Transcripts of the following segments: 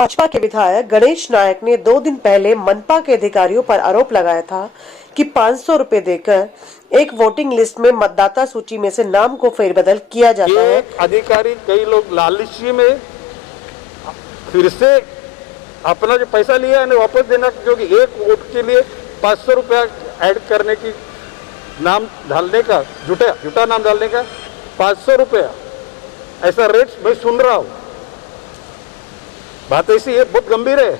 भाजपा के विधायक गणेश नायक ने 2 दिन पहले मनपा के अधिकारियों पर आरोप लगाया था कि 500 रुपए देकर एक वोटिंग लिस्ट में मतदाता सूची में से नाम को फेरबदल किया जाता है। अधिकारी कई लोग लालची में फिर से अपना जो पैसा लिया है वापस देना, जो कि एक वोट के लिए 500 रुपया ऐड करने की नाम डालने का, झूठा नाम डालने का 500 रुपया, ऐसा रेट मैं सुन रहा हूँ। बात ऐसी है, बहुत गंभीर है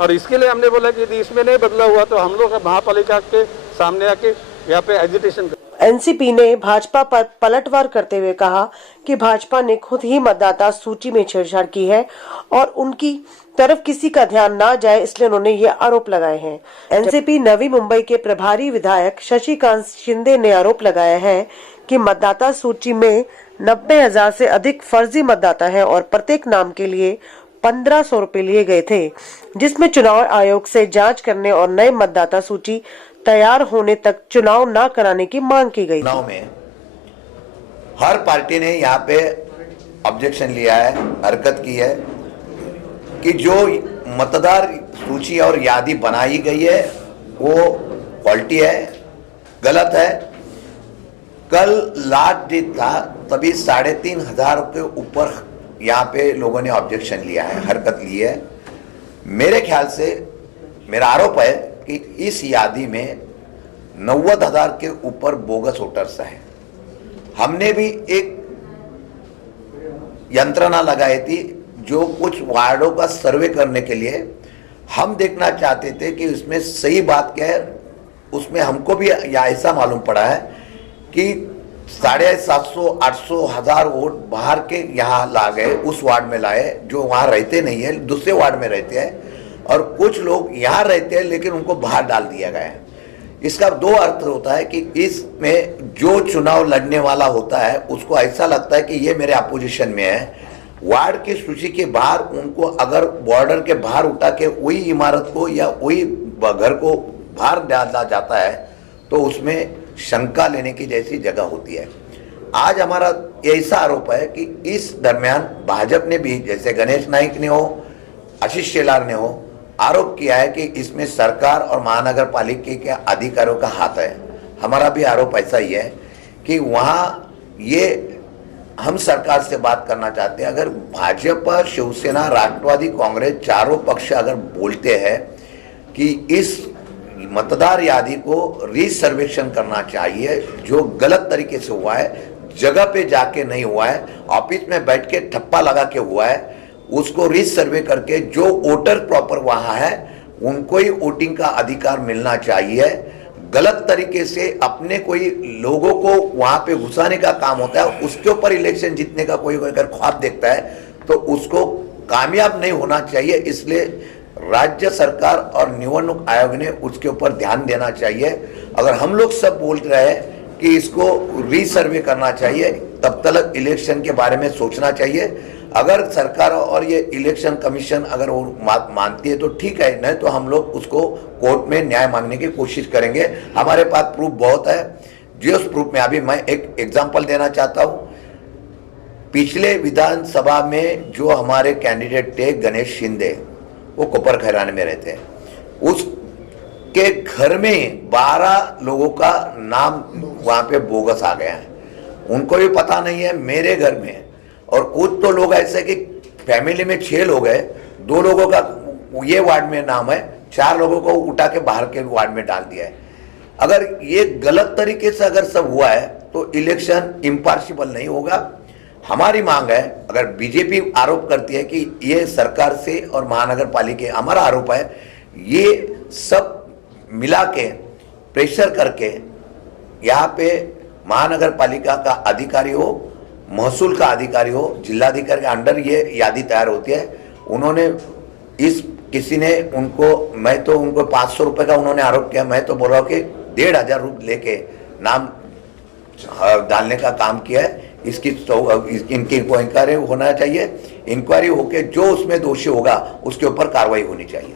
और इसके लिए हमने बोला कि यदि इसमें नहीं बदला हुआ तो हम लोग महापालिका के सामने आके यहाँ पे एजिटेशन। एनसीपी ने भाजपा पर पलटवार करते हुए कहा कि भाजपा ने खुद ही मतदाता सूची में छेड़छाड़ की है और उनकी तरफ किसी का ध्यान ना जाए, इसलिए उन्होंने ये आरोप लगाए हैं। एनसीपी नवी मुंबई के प्रभारी विधायक शशिकांत शिंदे ने आरोप लगाया है कि मतदाता सूची में 90,000 से अधिक फर्जी मतदाता हैं और प्रत्येक नाम के लिए 1500 रुपए लिए गए थे, जिसमें चुनाव आयोग से जांच करने और नए मतदाता सूची तैयार होने तक चुनाव न कराने की मांग की गई। चुनाव में हर पार्टी ने यहाँ पे ऑब्जेक्शन लिया है, हरकत की है कि जो मतदार सूची और यादी बनाई गई है वो फॉल्टी है, गलत है। कल लास्ट डेट था, तभी 3,500 के ऊपर यहाँ पे लोगों ने ऑब्जेक्शन लिया है, हरकत ली है। मेरे ख्याल से मेरा आरोप है कि इस यादी में 90,000 के ऊपर बोगस वोटर्स है। हमने भी एक यंत्रणा लगाई थी जो कुछ वार्डों का सर्वे करने के लिए हम देखना चाहते थे कि उसमें सही बात क्या है। उसमें हमको भी ऐसा मालूम पड़ा है कि 750, 800, 1000 वोट बाहर के यहाँ ला गए, उस वार्ड में लाए जो वहाँ रहते नहीं है, दूसरे वार्ड में रहते हैं, और कुछ लोग यहाँ रहते हैं लेकिन उनको बाहर डाल दिया गया है। इसका 2 अर्थ होता है कि इसमें जो चुनाव लड़ने वाला होता है उसको ऐसा लगता है कि ये मेरे अपोजिशन में है। वार्ड की सूची के बाहर उनको अगर बॉर्डर के बाहर उठा के वही इमारत को या वही घर को बाहर डाला जाता है तो उसमें शंका लेने की जैसी जगह होती है। आज हमारा ऐसा आरोप है कि इस दरमियान भाजपा ने भी, जैसे गणेश नाइक ने हो, आशीष शेलार ने हो, आरोप किया है कि इसमें सरकार और महानगर पालिका के अधिकारियों का हाथ है। हमारा भी आरोप ऐसा ही है कि वहाँ ये हम सरकार से बात करना चाहते हैं। अगर भाजपा, शिवसेना, राष्ट्रवादी कांग्रेस चारों पक्ष अगर बोलते हैं कि इस मतदार यादी को रीसर्वेक्षण करना चाहिए, जो गलत तरीके से हुआ है, जगह पे जाके नहीं हुआ है, ऑफिस में बैठ के ठप्पा लगा के हुआ है, उसको रीसर्वे करके जो वोटर प्रॉपर वहां है उनको ही वोटिंग का अधिकार मिलना चाहिए। गलत तरीके से अपने कोई लोगों को वहां पे घुसाने का काम होता है, उसके ऊपर इलेक्शन जीतने का कोई अगर ख्वाब देखता है तो उसको कामयाब नहीं होना चाहिए। इसलिए राज्य सरकार और निवडणूक आयोग ने उसके ऊपर ध्यान देना चाहिए। अगर हम लोग सब बोल रहे हैं कि इसको रीसर्वे करना चाहिए, तब तक इलेक्शन के बारे में सोचना चाहिए। अगर सरकार और ये इलेक्शन कमीशन अगर वो मानती है तो ठीक है, नहीं तो हम लोग उसको कोर्ट में न्याय मांगने की कोशिश करेंगे। हमारे पास प्रूफ बहुत है। जिस प्रूफ में अभी मैं एक एग्जांपल देना चाहता हूं। पिछले विधानसभा में जो हमारे कैंडिडेट थे गणेश शिंदे, वो कोपर खैराने में रहते हैं। उसके घर में 12 लोगों का नाम वहां पे बोगस आ गया है, उनको भी पता नहीं है। मेरे घर में और कुछ तो लोग ऐसे कि फैमिली में 6 लोग हैं, 2 लोगों का ये वार्ड में नाम है, 4 लोगों को उठा के बाहर के वार्ड में डाल दिया है। अगर ये गलत तरीके से अगर सब हुआ है तो इलेक्शन इम्पार्शियल नहीं होगा। हमारी मांग है, अगर बीजेपी आरोप करती है कि ये सरकार से और महानगर पालिका, हमारा आरोप है ये सब मिला के प्रेशर करके यहाँ पे महानगर पालिका का अधिकारी हो, महसूल का अधिकारी हो, जिलाधिकारी के अंडर ये यादी तैयार होती है। उन्होंने किसी ने उनको, मैं तो उनको 500 रुपए का उन्होंने आरोप किया, मैं तो बोल रहा हूँ कि 1,500 रुपये लेके नाम डालने का काम किया है। इनकी इंक्वायरी होना चाहिए। इंक्वायरी होके जो उसमें दोषी होगा उसके ऊपर कार्रवाई होनी चाहिए।